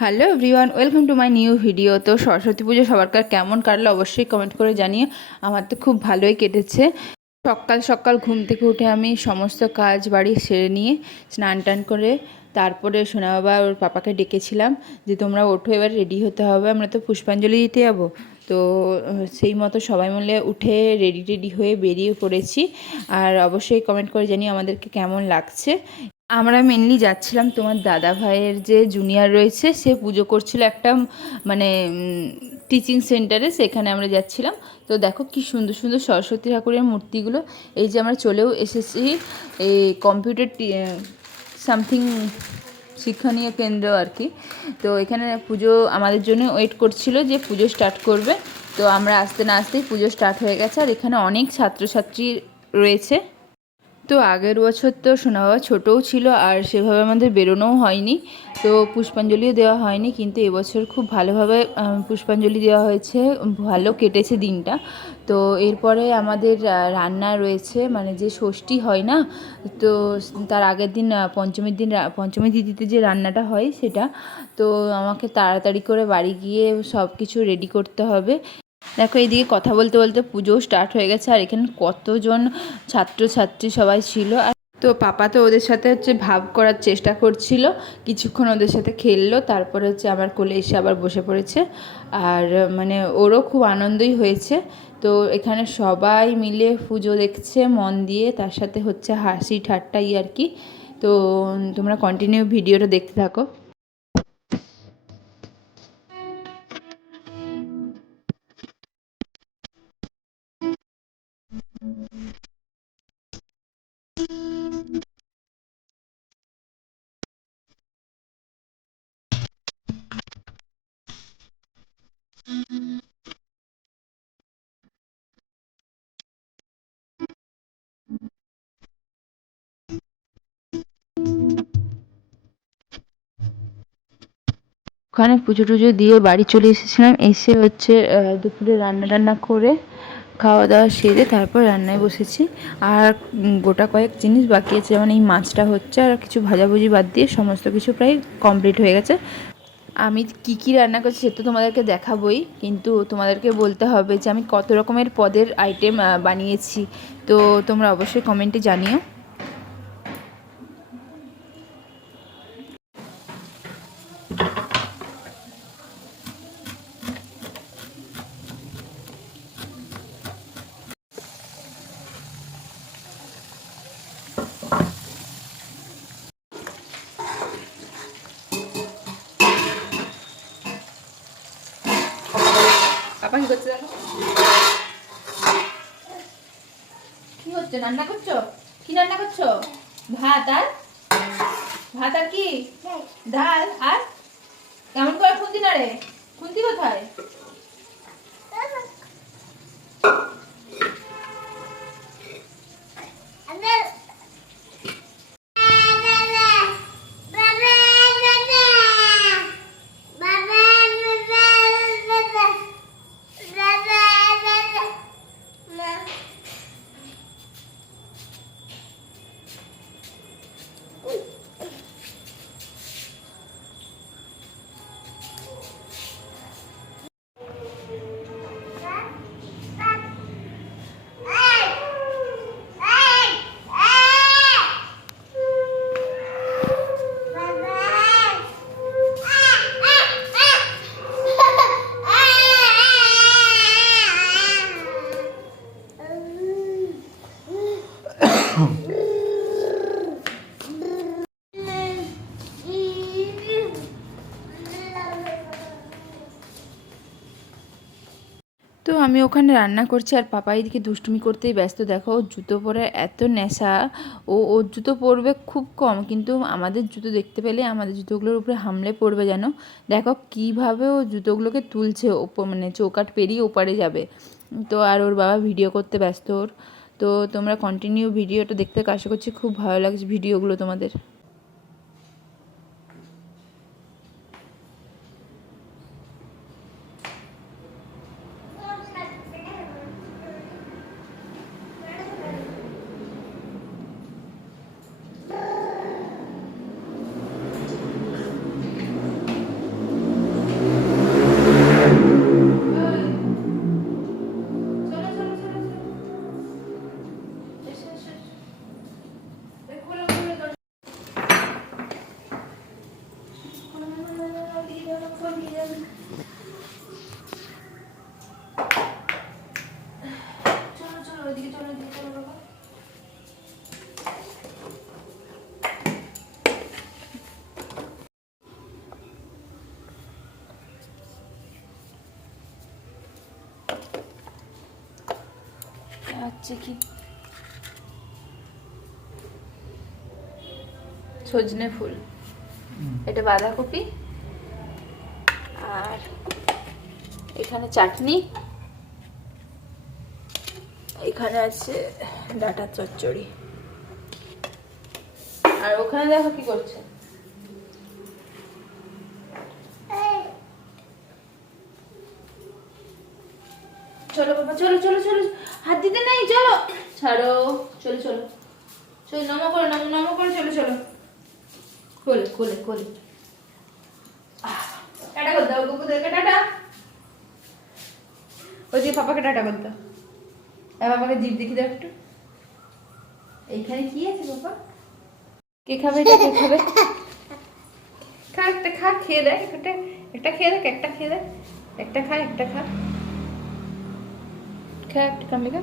Hello everyone, welcome to my new video. তো সরস্বতী পুজো সবারকার কেমন কাটলো অবশ্যই কমেন্ট করে জানিয়ে আমার তো খুব ভালোই কেটেছে। সকাল সকাল ঘুম থেকে উঠে আমি সমস্ত কাজ বাড়ি সেরে নিয়ে স্নান টান করে তারপরে সোনা বাবা ওর পাপাকে ডেকেছিলাম যে তোমরা ওঠো, এবার রেডি হতে হবে। আমরা তো পুষ্পাঞ্জলি দিতে যাব। তো সেই মতো সবাই মিলে উঠে রেডি রেডি হয়ে বেরিয়ে পড়েছি। আর অবশ্যই কমেন্ট করে জানিয়ে আমাদেরকে কেমন লাগছে। আমরা মেনলি যাচ্ছিলাম তোমার দাদা ভাইয়ের যে জুনিয়র রয়েছে, সে পুজো করছিল একটা মানে টিচিং সেন্টারে সেখানে আমরা যাচ্ছিলাম। তো দেখো কি সুন্দর সুন্দর সরস্বতী ঠাকুরের মূর্তিগুলো। এই যে আমরা চলেও এসেছি, এই কম্পিউটার সামথিং শিক্ষণীয় কেন্দ্র আর কি। তো এখানে পুজো আমাদের জন্য ওয়েট করছিল যে পুজো স্টার্ট করবে। তো আমরা আসতে না আসতেই পুজো স্টার্ট হয়ে গেছে। আর এখানে অনেক ছাত্রছাত্রী রয়েছে। তো আগের বছর তো সোনা বাবা ছোটোও ছিল আর সেভাবে আমাদের বেরোনোও হয়নি। তো পুষ্পাঞ্জলিও দেওয়া হয়নি, কিন্তু এবছর খুব ভালোভাবে পুষ্পাঞ্জলি দেওয়া হয়েছে, ভালো কেটেছে দিনটা। তো এরপরে আমাদের রান্না রয়েছে মানে যে ষষ্ঠী হয় না, তো তার আগের দিন পঞ্চমীর দিন পঞ্চমী তিথিতে যে রান্নাটা হয় সেটা। তো আমাকে তাড়াতাড়ি করে বাড়ি গিয়ে সব কিছু রেডি করতে হবে। দেখো, এইদিকে কথা বলতে বলতে পুজোও স্টার্ট হয়ে গেছে, আর এখানে কতজন ছাত্রছাত্রী সবাই ছিল। আর তো পাপা তো ওদের সাথে হচ্ছে ভাব করার চেষ্টা করছিল, কিছুক্ষণ ওদের সাথে খেললো, তারপরে হচ্ছে আবার কোলে এসে আবার বসে পড়েছে। আর মানে ওরও খুব আনন্দই হয়েছে। তো এখানে সবাই মিলে পুজো দেখছে, মন দিয়ে, তার সাথে হচ্ছে হাসি ঠাট্টাই আর কি। তো তোমরা কন্টিনিউ ভিডিওটা দেখতে থাকো। ওখানে পুজো টুজো দিয়ে বাড়ি চলে এসেছিলাম। এসে হচ্ছে দুপুরে রান্না টান্না করে খাওয়া দাওয়া সেরে তারপর রান্নায় বসেছি। আর গোটা কয়েক জিনিস বাকি আছে, যেমন এই মাছটা হচ্ছে আর কিছু ভাজাভুজি বাদ দিয়ে সমস্ত কিছু প্রায় কমপ্লিট হয়ে গেছে। আমি কী কী রান্না করছি সে তো তোমাদেরকে দেখাবই, কিন্তু তোমাদেরকে বলতে হবে যে আমি কত রকমের পদের আইটেম বানিয়েছি। তো তোমরা অবশ্যই কমেন্টে জানিও। পাপা কি করছে দেখো। কি হচ্ছে? রান্না করছ? কি রান্না করছ? ভাত আর? ভাত আর কি? ডাল আর? কেমন করে খুন্তি না রে। খুন্তি কোথায়? তো আমি ওখানে রান্না করছি আর পাপা এদিকে দুষ্টুমি করতেই ব্যস্ত। দেখো ওর জুতো পরে এত নেশা। ও ওর জুতো পরবে খুব কম, কিন্তু আমাদের জুতো দেখতে পেলে আমাদের জুতোগুলোর উপরে হামলে পড়বে যেন দেখো কীভাবে ও জুতোগুলোকে তুলছে ওপর মানে চৌকাট পেরিয়ে ওপারে যাবে। তো আর ওর বাবা ভিডিও করতে ব্যস্ত ওর। তো তোমরা কন্টিনিউ ভিডিওটা দেখতে আশা করছি খুব ভালো লাগছে ভিডিওগুলো তোমাদের। হচ্ছে কি? সজনে ফুল। এটা বাঁধাকপি। আর এখানে চাটনি। এখানে আছে ডাটা চচ্চড়ি। আর ওখানে দেখো কি করছে? চলো বাবা চলো চলো চলো হাত দিতে নাই চলো। ছাড়ো চলো চলো চলো নমো করে নমো নমো করে চলো চলো। কোলে কোলে আহ, টাটা করে দাও গুপুদেরকে টাটা। ওই যে পাপাকে টাটা দাও। বাবাকে জিভ দেখি দাও একটু। এইখানে কি আছে বাবা? কে খাবে কে খাবে? খা, একটা খা, খেয়ে দেখ একটা একটা খেয়ে দেখ, একটা খেয়ে দেখ। একটা খা একটা খা। খা, একটা কামিকা